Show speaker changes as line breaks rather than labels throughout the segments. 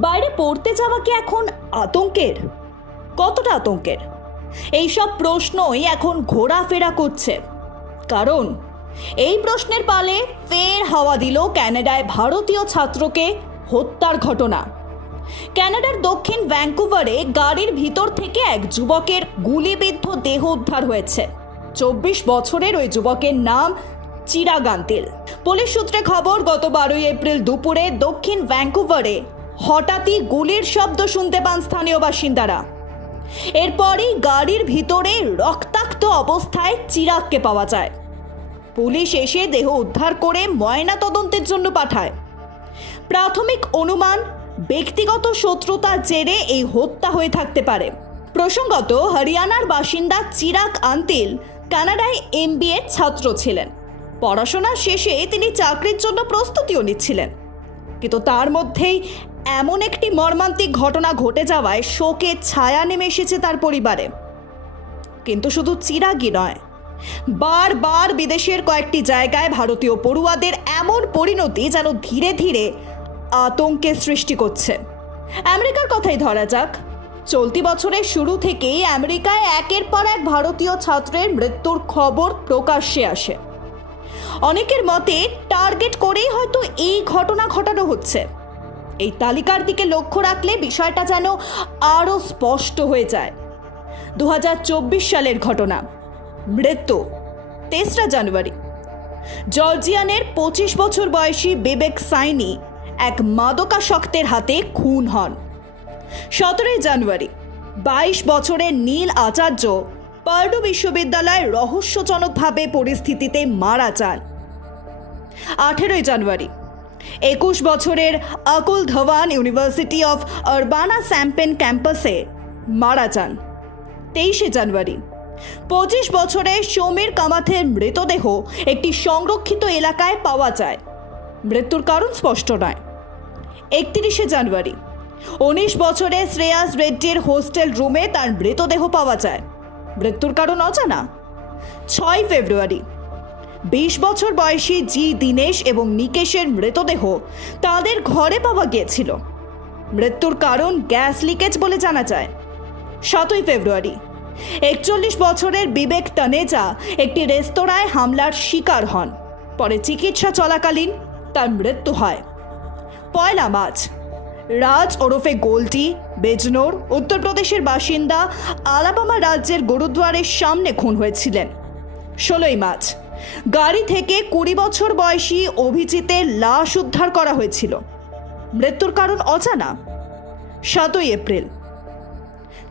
বাইরে পড়তে যাওয়া কি এখন আতঙ্কের? কতটা আতঙ্কের? এইসব প্রশ্নই এখন ঘোরাফেরা করছে। কারণ, এই প্রশ্নের পালে ফের হাওয়া দিল ক্যানাডায় ভারতীয় ছাত্রকে হত্যার ঘটনা। ক্যানাডার দক্ষিণ ভ্যাঙ্কুভারে গাড়ির ভিতর থেকে এক যুবকের গুলিবিদ্ধ দেহ উদ্ধার হয়েছে। চব্বিশ বছরের ওই যুবকের নাম চিরাগান্তিল। পুলিশ সূত্রে খবর, গত বারোই এপ্রিল দুপুরে দক্ষিণ ভ্যাঙ্কুভারে হঠাৎই গুলির শব্দ শুনতে পান স্থানীয় বাসিন্দারা। এরপরই গাড়ির ভিতরে রক্তাক্ত অবস্থায় চিরাগকে পাওয়া যায়। পুলিশ এসে দেহ উদ্ধার করে ময়না তদন্তের জন্য পাঠায়। প্রাথমিক অনুমান, ব্যক্তিগত শত্রুতার জেরে এই হত্যা হয়ে থাকতে পারে। প্রসঙ্গত, হরিয়ানার বাসিন্দা চিরাগ আন্তিল কানাডায় এমবিএ ছাত্র ছিলেন। পড়াশোনা শেষে তিনি চাকরির জন্য প্রস্তুতিও নিচ্ছিলেন। কিন্তু তার মধ্যেই এমন একটি মর্মান্তিক ঘটনা ঘটে যাওয়ায় শোকে ছায়া নেমে এসেছে তার পরিবারে। কিন্তু শুধু চিরাগই নয়, বারবার বিদেশের কয়েকটি জায়গায় ভারতীয় পড়ুয়াদের এমন পরিণতি যেন ধীরে ধীরে আতঙ্কের সৃষ্টি করছে। আমেরিকার কথাই ধরা যাক, চলতি বছরের শুরু থেকেই আমেরিকায় একের পর এক ভারতীয় ছাত্রের মৃত্যুর খবর প্রকাশ্যে আসে। অনেকের মতে, টার্গেট করেই হয়তো এই ঘটনা ঘটানো হচ্ছে। এই তালিকার দিকে লক্ষ্য রাখলে বিষয়টা যেন আরও স্পষ্ট হয়ে যায়। দু হাজার চব্বিশ সালের ঘটনা। মৃত্যু, তেসরা জানুয়ারি। জর্জিয়ানের পঁচিশ বছর বয়সী বিবেক সাইনি এক মাদকাসক্তের হাতে খুন হন। সতেরোই জানুয়ারি, বাইশ বছরের নীল আচার্য পার্ডু বিশ্ববিদ্যালয় রহস্যজনকভাবে পরিস্থিতিতে মারা যান। আঠেরোই জানুয়ারি একুশ বছরের Akul Dhawan university of Urbana Champaign ক্যাম্পাসে মারা যান তেইশে জানুয়ারি। পঁচিশ বছরে সমীর কামাথের মৃতদেহ একটি সংরক্ষিত এলাকায় পাওয়া যায়। মৃত্যুর কারণ স্পষ্ট নয়। একত্রিশে জানুয়ারি, উনিশ বছরে শ্রেয়াস রেড্ডির হোস্টেল রুমে তার মৃতদেহ পাওয়া যায়। মৃত্যুর কারণ অজানা। ছয় ফেব্রুয়ারি বিশ বছর বয়সী জি দীনেশ এবং নিকেশের মৃতদেহ তাদের ঘরে পাওয়া গিয়েছিল। মৃত্যুর কারণ গ্যাস লিকেজ বলে জানা যায়। সাতই ফেব্রুয়ারি, একচল্লিশ বছরের বিবেক তানেজা একটি রেস্তোরাঁয় হামলার শিকার হন। পরে চিকিৎসা চলাকালীন তার মৃত্যু হয়। পয়লা মার্চ, রাজ ওরফে গোলটি, বেজনোর, উত্তরপ্রদেশের বাসিন্দা আলাবামা রাজ্যের গুরুদ্বারের সামনে খুন হয়েছিলেন। ষোলোই মার্চ গাড়ি থেকে কুড়ি বছর বয়সী অভিজিতের লাশ উদ্ধার করা হয়েছিল। মৃত্যুর কারণ অজানা। সাতই এপ্রিল।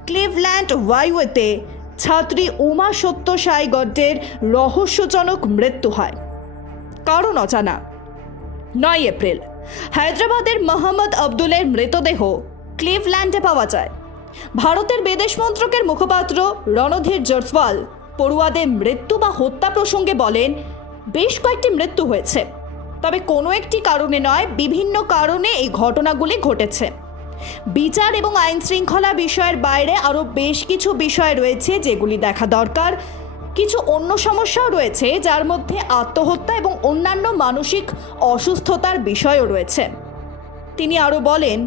ক্লিভল্যান্ড ওয়াইওয়েতে ছাত্রী উমা সত্য সাই গড্ডের রহস্যজনক মৃত্যু হয়। কারণ অজানা। নয় এপ্রিল। হায়দ্রাবাদের মোহাম্মদ আব্দুলের মৃতদেহ ক্লিভল্যান্ডে পাওয়া যায়। ভারতের বিদেশ মন্ত্রকের মুখপাত্র রণধীর জরসওয়াল পড়ুয়াদের মৃত্যু বা হত্যা প্রসঙ্গে বলেন, বেশ কয়েকটি মৃত্যু হয়েছে। তবে কোনো একটি কারণে নয়, বিভিন্ন কারণে এই ঘটনাগুলি ঘটেছে। বিচার এবং আইন শৃঙ্খলা বিষয়ের বাইরে আরও বেশ কিছু বিষয় রয়েছে যেগুলি দেখা দরকার। কিছু অন্য সমস্যাও রয়েছে, যার মধ্যে আত্মহত্যা এবং অন্যান্য মানসিক অসুস্থতার বিষয়ও রয়েছে। তিনি আরও বলেন,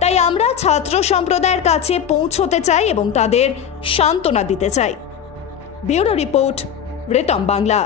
তাই আমরা ছাত্র সম্প্রদায়ের কাছে পৌঁছতে চাই এবং তাদের সান্ত্বনা দিতে চাই। Bureau report রেটম Bangla